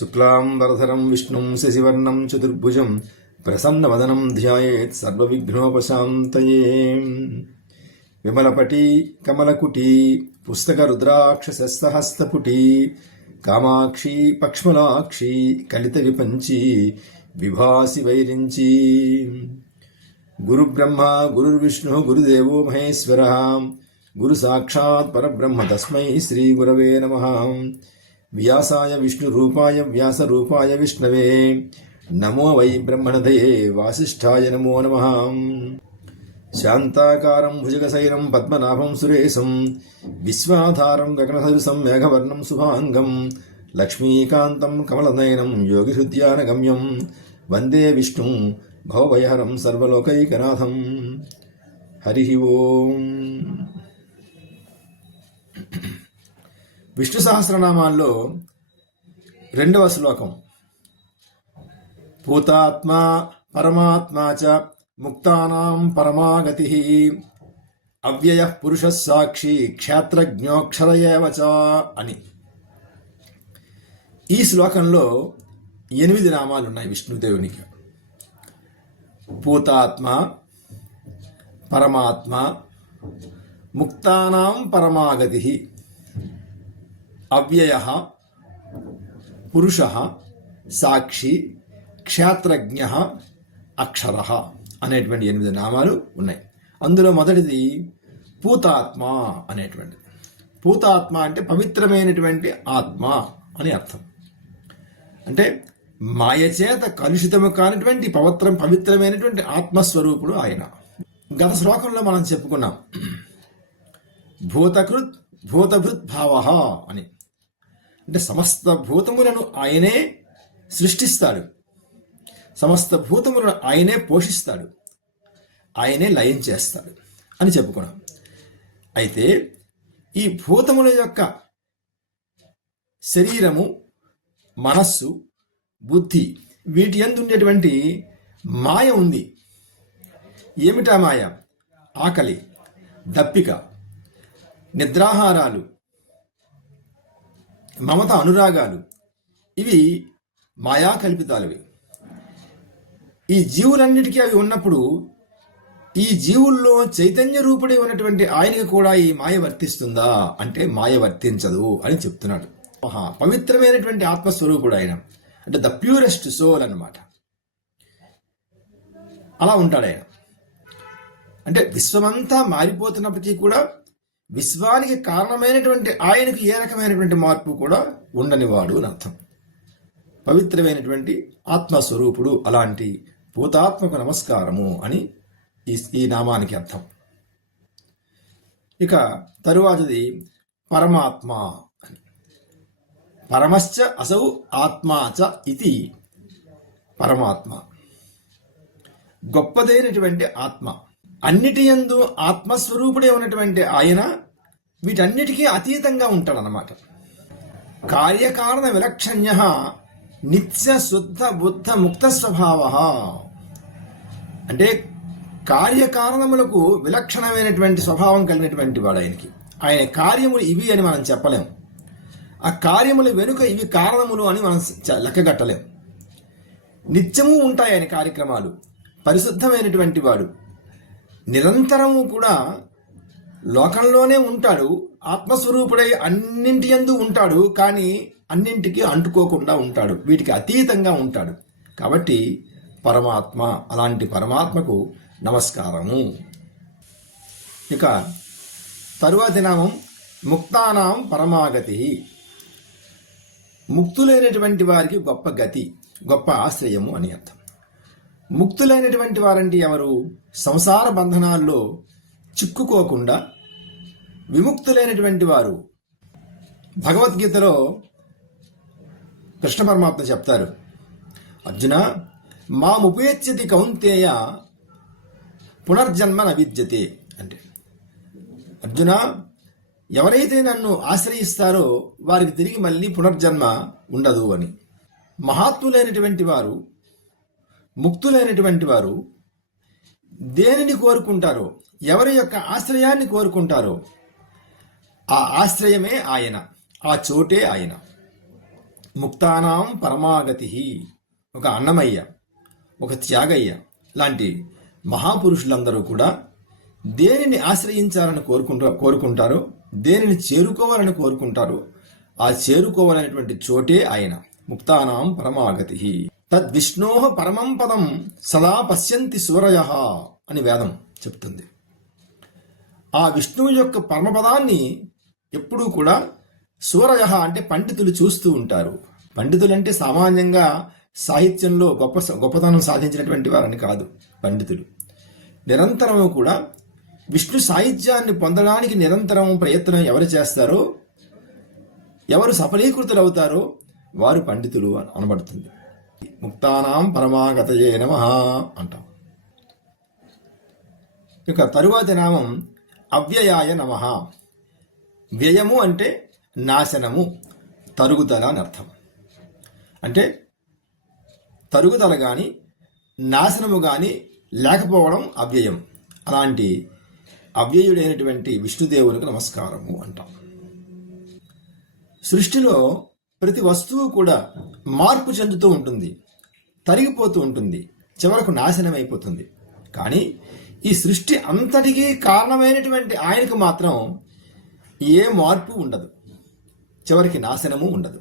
శుక్లాంబరధరం విష్ణుం శశివర్ణం చతుర్భుజం ప్రసన్నవదనం ధ్యాయేత్ సర్వవిఘ్నోపశాంతయే. విమలపటి కమలకుటి పుస్తక రుద్రాక్షసహస్తపుటి కామాక్షి పక్ష్మలాక్షి కలిత విపంచి విభాసి వైరించి. గురుబ్రహ్మ గురుర్విష్ణు గురుదేవో మహేశ్వర గురు సాక్షాత్ పరబ్రహ్మ తస్మై శ్రీ గురవే నమ. వ్యాసాయ విష్ణు రూపాయ వ్యాస రూపాయ విష్ణవే. నమో వై బ్రహ్మణదయే వాసిష్ఠాయ నమో నమ. శాంతాకారం భుజగశైరం పద్మనాభం సురేశం. విశ్వాధారం గగనసరుసం మేఘవర్ణం శుభాంగం. లక్ష్మీకాంతం కమలనయనం యోగిహృద్యానగమ్యం. వందే విష్ణు భవభయహరం సర్వలోకైకనాథం. హరి ఓం. విష్ణు సహస్రనామాల్లో రెండవ శ్లోకం. భూతాత్మ పరమాత్మ చ ముక్తానాం పరమాగతి. అవ్యయ పురుష సాక్షి క్షేత్రజ్ఞోక్షరయేవచ అని. ఈ శ్లోకంలో ఎనిమిది నామాలు ఉన్నాయి విష్ణుదేవునికి. భూతాత్మ పరమాత్మ ముక్తానాం పరమాగతి. అవ్యయ పురుష సాక్షి క్షేత్రజ్ఞ అక్షర అనేటువంటి ఎనిమిది నామాలు ఉన్నాయి. అందులో మొదటిది పూతాత్మ అనేటువంటిది. పూతాత్మ అంటే పవిత్రమైనటువంటి ఆత్మ అని అర్థం. అంటే మాయచేత కలుషితము కానిటువంటి పవిత్రం పవిత్రమైనటువంటి ఆత్మస్వరూపుడు ఆయన. గత శ్లోకంలో మనం చెప్పుకున్నాం. భూతకృత్ భూతభృత్ భావ అని. అంటే సమస్త భూతములను ఆయనే సృష్టిస్తాడు. సమస్త భూతములను ఆయనే పోషిస్తాడు. ఆయనే లయం చేస్తాడు అని చెప్పుకున్నాం. అయితే ఈ భూతముల యొక్క శరీరము మనస్సు బుద్ధి వీటి ఎందు ఉండేటువంటి మాయ ఉంది. ఏమిటా మాయ? ఆకలి దప్పిక నిద్రాహారాలు మమత అనురాగాలు. ఇవి మాయా కల్పితాలవి. ఈ జీవులన్నిటికీ అవి ఉన్నప్పుడు ఈ జీవుల్లో చైతన్య రూపుడే ఉన్నటువంటి ఆయనకి కూడా ఈ మాయ వర్తిస్తుందా? అంటే మాయ వర్తించదు అని చెప్తున్నాడు. మహా పవిత్రమైనటువంటి ఆత్మస్వరూపుడు ఆయన. అంటే ద ప్యూరెస్ట్ సోల్ అన్నమాట. అలా ఉంటాడు ఆయన. అంటే విశ్వమంతా మారిపోతున్నప్పటికీ కూడా విశ్వానికి కారణమైనటువంటి ఆయనకు ఏ రకమైనటువంటి మార్పు కూడా ఉండనివాడు అని అర్థం. పవిత్రమైనటువంటి ఆత్మస్వరూపుడు అలాంటి భూతాత్మకు నమస్కారము అని ఈ ఈ నామానికి అర్థం. ఇక తరువాతది పరమాత్మ అని. పరమశ్చ అసౌ ఆత్మా చ ఇది పరమాత్మ. గొప్పదైనటువంటి ఆత్మ. అన్నిటి యందు ఆత్మస్వరూపుడే ఉన్నటువంటి ఆయన వీటన్నిటికీ అతీతంగా ఉంటాడనమాట కార్యకారణ విలక్షణ్య నిత్య శుద్ధ బుద్ధ ముక్త స్వభావ. అంటే కార్యకారణములకు విలక్షణమైనటువంటి స్వభావం కలిగినటువంటి వాడు ఆయనకి. ఆయన కార్యములు ఇవి అని మనం చెప్పలేం. ఆ కార్యముల వెనుక ఇవి కారణములు అని మనం చ- లెక్కగట్టలేం నిత్యము ఉంటాయి ఆయన కార్యక్రమాలు. పరిశుద్ధమైనటువంటి వాడు. నిరంతరము కూడా లోకంలోనే ఉంటాడు ఆత్మస్వరూపుడై అన్నింటి యందు ఉంటాడు కానీ అన్నింటికి అంటుకోకుండా ఉంటాడు. వీటికి అతీతంగా ఉంటాడు. కాబట్టి పరమాత్మ అలాంటి పరమాత్మకు నమస్కారము. ఇక తరువాతి నామం ముక్తానాం పరమాగతి. ముక్తులైనటువంటి వారికి గొప్ప గతి గొప్ప ఆశ్రయము అని అర్థం. ముక్తులైనటువంటి వారంటే ఎవరు? సంసార బంధనాల్లో చిక్కుకోకుండా విముక్తులైనటువంటి వారు. భగవద్గీతలో కృష్ణ పరమాత్మ చెప్తారు అర్జున మాముపేత్యతి కౌంతేయ పునర్జన్మ నవిద్యతే అంటే. అర్జున ఎవరైతే నన్ను ఆశ్రయిస్తారో వారికి తిరిగి మళ్ళీ పునర్జన్మ ఉండదు అని. మహాత్ములైనటువంటి వారు ముక్తులైనటువంటి వారు దేనిని కోరుకుంటారో ఎవరి యొక్క ఆశ్రయాన్ని కోరుకుంటారో ఆ ఆశ్రయమే ఆయన ఆ చోటే ఆయన. ముక్తానాం పరమాగతి ఒక అన్నమయ్య ఒక త్యాగయ్య లాంటి మహాపురుషులందరూ కూడా దేనిని ఆశ్రయించాలని కోరుకుంటా కోరుకుంటారో దేనిని చేరుకోవాలని కోరుకుంటారో ఆ చేరుకోవాలనేటువంటి చోటే ఆయన. ముక్తానాం పరమాగతి తద్విష్ణో పరమం పదం సదా పశ్యంతి సూరయ అని వేదం చెప్తుంది. ఆ విష్ణువు యొక్క పరమపదాన్ని ఎప్పుడూ కూడా సూరయ అంటే పండితులు చూస్తూ ఉంటారు. పండితులు అంటే సామాన్యంగా సాహిత్యంలో గొప్ప గొప్పతనం సాధించినటువంటి వారని కాదు పండితులు. నిరంతరము కూడా విష్ణు సాహిత్యాన్ని పొందడానికి నిరంతరం ప్రయత్నం ఎవరు చేస్తారో ఎవరు సఫలీకృతులు అవుతారో వారు పండితులు అనబడుతుంది. ముక్తానాం పరమాగతయే నమ అంటాం. ఇక తరువాతి నామం అవ్యయాయ నమ. వ్యయము అంటే నాశనము తరుగుదల అని అర్థం. అంటే తరుగుదల కానీ నాశనము కానీ లేకపోవడం అవ్యయం. అలాంటి అవ్యయుడైనటువంటి విష్ణుదేవునికి నమస్కారము అంటాం. సృష్టిలో ప్రతి వస్తువు కూడా మార్పు చెందుతూ ఉంటుంది తరిగిపోతూ ఉంటుంది చివరకు నాశనం అయిపోతుంది. కానీ ఈ సృష్టి అంతటికీ కారణమైనటువంటి ఆయనకు మాత్రం ఏ మార్పు ఉండదు. చివరికి నాశనము ఉండదు.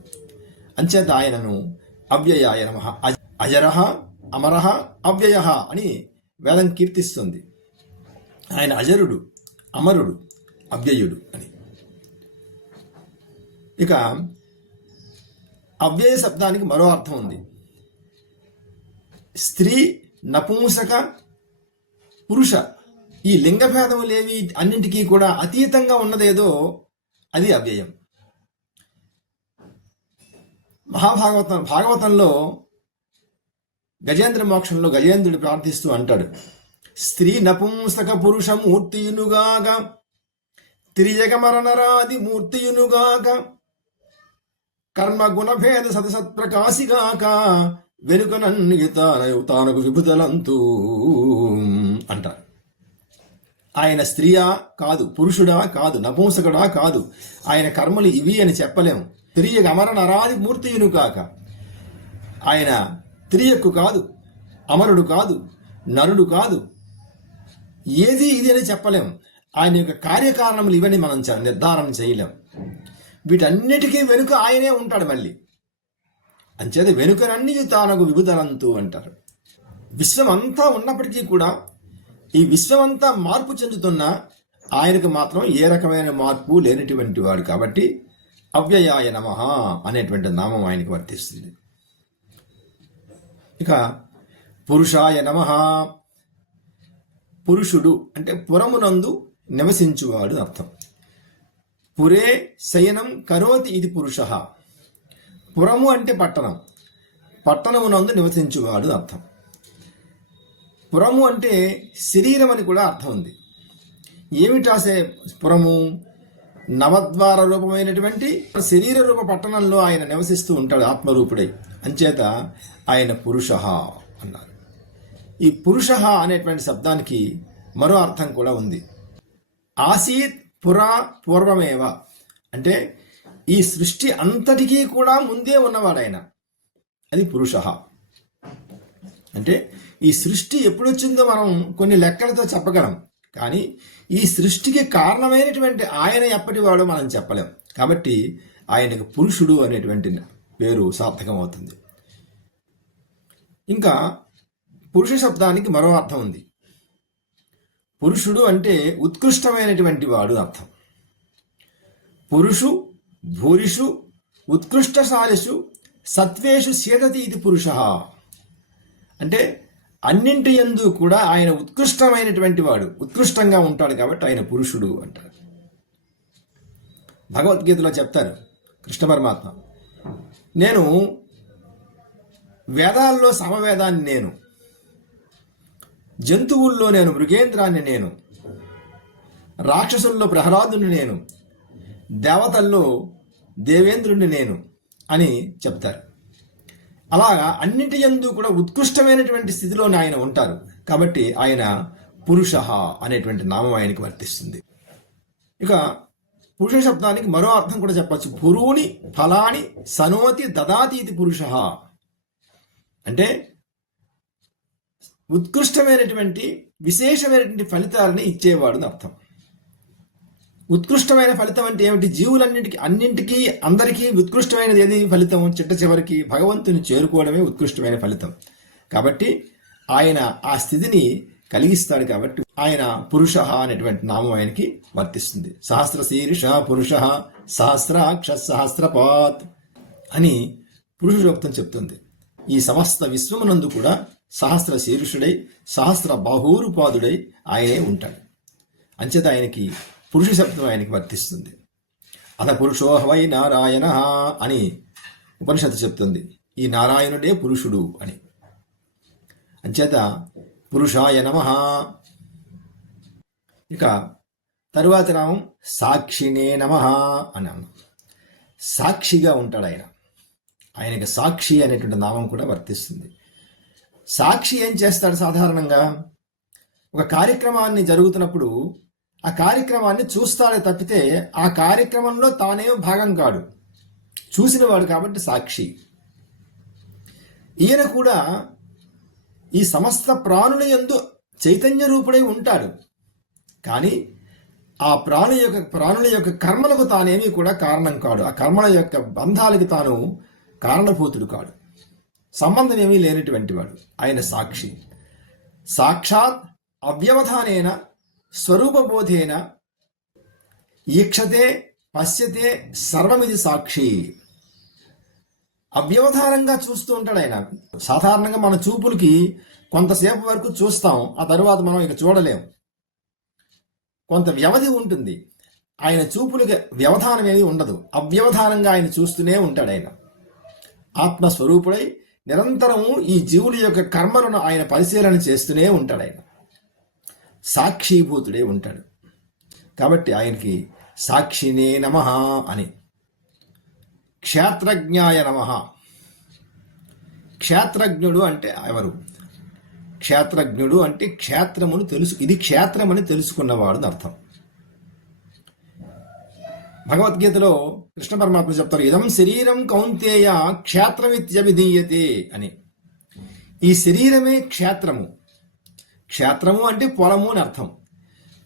అంచేత ఆయనను అవ్యయాయ నమ అజరహ అమరహ అవ్యయ అని వేదం కీర్తిస్తుంది. ఆయన అజరుడు అమరుడు అవ్యయుడు అని. ఇక అవ్యయ శబ్దానికి మరో అర్థం ఉంది. స్త్రీ నపుంసక పురుష ఈ లింగభేదములేవి అన్నింటికీ కూడా అతీతంగా ఉన్నదేదో అది అవ్యయం. మహాభాగవతం భాగవతంలో గజేంద్ర మోక్షంలో గజేంద్రుడు ప్రార్థిస్తూ అంటాడు. స్త్రీ నపుంసక పురుషమూర్తియునుగాక త్రియగమరణరాది మూర్తియునుగాక కర్మ గుణభేద సతసత్ప్రకాశిగాక వెనుకనన్నిగి తానయు తానకు విభుదలంతూ అంటారు. ఆయన స్త్రీయా కాదు పురుషుడా కాదు నపుంసకుడా కాదు. ఆయన కర్మలు ఇవి అని చెప్పలేము. తిరియ అమర నరాది మూర్తియును కాక. ఆయన తిరియక్కు కాదు అమరుడు కాదు నరుడు కాదు. ఏది ఇది అని చెప్పలేం ఆయన యొక్క కార్యకారణములు ఇవన్నీ మనం చ- నిర్ధారణ చేయలేం వీటన్నిటికీ వెనుక ఆయనే ఉంటాడు మళ్ళీ. అంచేత వెనుకనన్నీ తానకు విభుదనంతు అంటారు. విశ్వం అంతా ఉన్నప్పటికీ కూడా ఈ విశ్వమంతా మార్పు చెందుతున్న ఆయనకు మాత్రం ఏ రకమైన మార్పు లేనటువంటి వాడు కాబట్టి అవ్యయాయ నమ అనేటువంటి నామం ఆయనకు వర్తిస్తుంది. ఇక పురుషాయ నమ పురుషుడు అంటే పురమునందు నివసించువాడు అర్థం. పురే శయనం కరోతి ఇది పురుష. పురము అంటే పట్టణం. పట్టణమునందు నివసించువాడు అర్థం. పురము అంటే శరీరం అని కూడా అర్థం ఉంది. ఏమిటాసే పురము? నవద్వార రూపమైనటువంటి శరీర రూప పట్టణంలో ఆయన నివసిస్తూ ఉంటాడు ఆత్మరూపుడై. అంచేత ఆయన పురుష అన్నారు. ఈ పురుష అనేటువంటి శబ్దానికి మరో అర్థం కూడా ఉంది. ఆసీత్ పురా పూర్వమేవ. అంటే ఈ సృష్టి అంతటికీ కూడా ముందే ఉన్నవాడాయన అది పురుష. అంటే ఈ సృష్టి ఎప్పుడు వచ్చిందో మనం కొన్ని లెక్కలతో చెప్పగలం. కానీ ఈ సృష్టికి కారణమైనటువంటి ఆయన ఎప్పటివాడో మనం చెప్పలేం. కాబట్టి ఆయనకు పురుషుడు అనేటువంటి పేరు సార్థకం అవుతుంది ఇంకా పురుష శబ్దానికి మరో అర్థం ఉంది. పురుషుడు అంటే ఉత్కృష్టమైనటువంటి వాడు అర్థం. పురుషు భూరిషు ఉత్కృష్టశాలిషు సత్వేషు సీతతి ఇది పురుష. అంటే అన్నింటి యందు కూడా ఆయన ఉత్కృష్టమైనటువంటి వాడు ఉత్కృష్టంగా ఉంటాడు కాబట్టి ఆయన పురుషుడు అంటారు. భగవద్గీతలో చెప్తారు కృష్ణ పరమాత్మ నేను వేదాల్లో సమవేదాన్ని నేను జంతువుల్లో నేను మృగేంద్రాన్ని నేను రాక్షసుల్లో ప్రహ్లాదుని నేను దేవతల్లో దేవేంద్రుణ్ణి నేను అని చెప్తారు. అలాగా అన్నిటి ఎందు కూడా ఉత్కృష్టమైనటువంటి స్థితిలోనే ఆయన ఉంటారు. కాబట్టి ఆయన పురుష అనేటువంటి నామం ఆయనకి వర్తిస్తుంది. ఇక పురుష శబ్దానికి మరో అర్థం కూడా చెప్పచ్చు. పురువుని ఫలాని సనోతి దదాతి ఇది పురుష. అంటే ఉత్కృష్టమైనటువంటి విశేషమైనటువంటి ఫలితాలని ఇచ్చేవాడు అర్థం. ఉత్కృష్టమైన ఫలితం అంటే ఏమిటి? జీవులన్నింటికి అన్నింటికీ అందరికీ ఉత్కృష్టమైనది ఏది ఫలితం? చిట్ట చివరికి భగవంతుని చేరుకోవడమే ఉత్కృష్టమైన ఫలితం. కాబట్టి ఆయన ఆ స్థితిని కలిగిస్తాడు కాబట్టి ఆయన పురుష అనేటువంటి నామం ఆయనకి వర్తిస్తుంది. సహస్ర శీర్ష పురుష సహస్రాక్ష సహస్రపాత్ అని పురుష చెప్తుంది. ఈ సమస్త విశ్వమునందు కూడా సహస్ర శీర్షుడై సహస్ర బాహూరుపాదుడై ఆయనే ఉంటాడు. అంచేత ఆయనకి పురుష శబ్దం ఆయనకి వర్తిస్తుంది. అత పురుషోహవై నారాయణ అని ఉపనిషత్తు చెప్తుంది. ఈ నారాయణుడే పురుషుడు అని. అంచేత పురుషాయ నమ. ఇక తరువాత నామం సాక్షినే నమ అన్నాను సాక్షిగా ఉంటాడు ఆయన. ఆయనకి సాక్షి అనేటువంటి నామం కూడా వర్తిస్తుంది. సాక్షి ఏం చేస్తాడు సాధారణంగా? ఒక కార్యక్రమాన్ని జరుగుతున్నప్పుడు ఆ కార్యక్రమాన్ని చూస్తాడే తప్పితే ఆ కార్యక్రమంలో తానేం భాగం కాడు. చూసినవాడు కాబట్టి సాక్షి. ఈయన కూడా ఈ సమస్త ప్రాణుల ఎందు చైతన్య రూపుడై ఉంటాడు. కానీ ఆ ప్రాణు యొక్క ప్రాణుల యొక్క కర్మలకు తానేమీ కూడా కారణం కాడు. ఆ కర్మల యొక్క బంధాలకి తాను కారణభూతుడు కాడు. సంబంధం ఏమీ లేనటువంటి వాడు. ఆయన సాక్షి. సాక్షాత్ అవ్యవధానేన స్వరూపబోధేన ఈక్షతే పశ్యతే సర్వమిది సాక్షి. అవ్యవధానంగా చూస్తూ ఉంటాడు ఆయన. సాధారణంగా మన చూపులకి కొంతసేపు వరకు చూస్తాం ఆ తరువాత మనం ఇక చూడలేం. కొంత వ్యవధి ఉంటుంది. ఆయన చూపులకి వ్యవధానం ఏమీ ఉండదు. అవ్యవధానంగా ఆయన చూస్తూనే ఉంటాడు ఆయన. ఆత్మస్వరూపుడై నిరంతరము ఈ జీవుల యొక్క కర్మలను ఆయన పరిశీలన చేస్తూనే ఉంటాడు ఆయన. సాక్షిభూతుడే ఉంటాడు. కాబట్టి ఆయనకి సాక్షినే నమ అని. క్షేత్రజ్ఞాయ నమ. క్షేత్రజ్ఞుడు అంటే ఎవరు? క్షేత్రజ్ఞుడు అంటే క్షేత్రమును తెలుసు. ఇది క్షేత్రమని తెలుసుకున్నవాడు అర్థం. భగవద్గీతలో కృష్ణ పరమాత్మ చెప్తారు ఇదం శరీరం కౌంతేయ క్షేత్రమిత్యభిధీయతే అని. ఈ శరీరమే క్షేత్రము. క్షేత్రము అంటే పొలము అని అర్థం.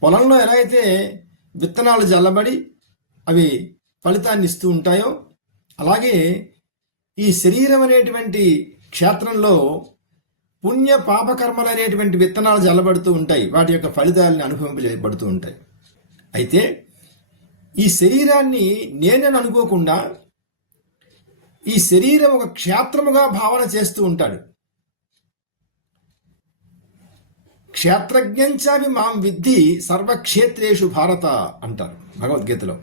పొలంలో ఎలా అయితే విత్తనాలు జల్లబడి అవి ఫలితాన్ని ఇస్తూ ఉంటాయో అలాగే ఈ శరీరం అనేటువంటి క్షేత్రంలో పుణ్య పాపకర్మలు అనేటువంటి విత్తనాలు జల్లబడుతూ ఉంటాయి. వాటి యొక్క ఫలితాలను అనుభవింపజేయబడుతూ ఉంటాయి. అయితే ఈ శరీరాన్ని నేనని అనుకోకుండా ఈ శరీరం ఒక క్షేత్రముగా భావన చేస్తూ ఉంటాడు. క్షేత్రజ్ఞంచావి మాం విద్ధి సర్వక్షేత్రేషు భారత అంటారు భగవద్గీతలో.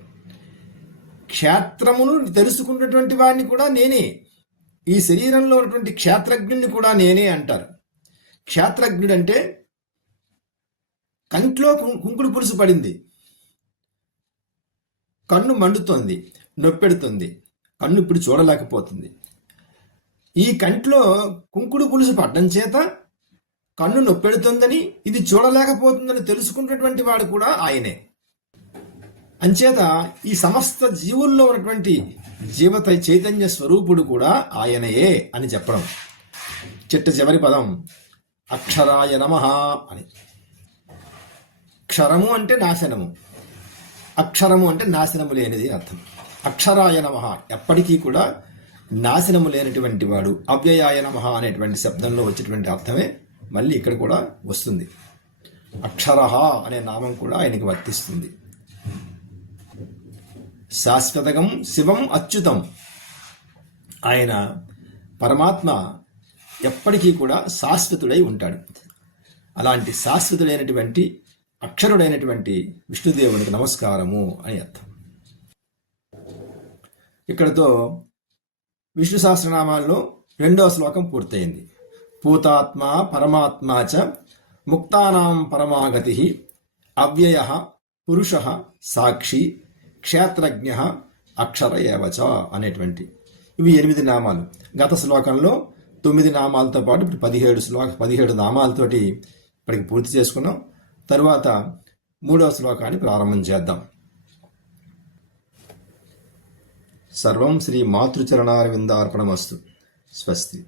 క్షేత్రమును తెలుసుకున్నటువంటి వాడిని కూడా నేనే. ఈ శరీరంలో ఉన్నటువంటి క్షేత్రజ్ఞుని కూడా నేనే అంటారు. క్షేత్రజ్ఞుడు అంటే కంట్లో కుంకుడు పులుసు పడింది. కన్ను మండుతోంది నొప్పెడుతుంది. కన్ను ఇప్పుడు చూడలేకపోతుంది. ఈ కంట్లో కుంకుడు పులుసు పడ్డం చేత కన్ను నొప్పెడుతుందని ఇది చూడలేకపోతుందని తెలుసుకున్నటువంటి వాడు కూడా ఆయనే. అంచేత ఈ సమస్త జీవుల్లో ఉన్నటువంటి జీవత చైతన్య స్వరూపుడు కూడా ఆయనయే అని చెప్పడం. చిట్ట చివరి పదం అక్షరాయ నమ అని. క్షరము అంటే నాశనము. అక్షరము అంటే నాశనము లేనిది అర్థం. అక్షరాయ నమ. ఎప్పటికీ కూడా నాశనము లేనటువంటి వాడు అవ్యయాయ నమ అనేటువంటి శబ్దంలో వచ్చేటువంటి అర్థమే మళ్ళీ ఇక్కడ కూడా వస్తుంది. అక్షరహ అనే నామం కూడా ఆయనకి వర్తిస్తుంది. శాశ్వతకం శివం అచ్యుతం. ఆయన పరమాత్మ ఎప్పటికీ కూడా శాశ్వతుడై ఉంటాడు. అలాంటి శాశ్వతుడైనటువంటి అక్షరుడైనటువంటి విష్ణుదేవునికి నమస్కారము అని అర్థం. ఇక్కడతో విష్ణు సహస్రనామాల్లో రెండవ శ్లోకం పూర్తయింది. పూతాత్మ పరమాత్మ చ ముక్తానాం పరమాగతి అవ్యయ పురుష సాక్షి క్షేత్రజ్ఞ అక్షర ఏవచ అనేటువంటి ఇవి ఎనిమిది నామాలు. గత శ్లోకంలో తొమ్మిది నామాలతో పాటు ఇప్పుడు పదిహేడు శ్లోక పదిహేడు నామాలతోటి ఇప్పటికి పూర్తి చేసుకున్నాం. తరువాత మూడవ శ్లోకాన్ని ప్రారంభం చేద్దాం. సర్వం శ్రీ మాతృచరణారవిందార్పణమస్తు. స్వస్తి.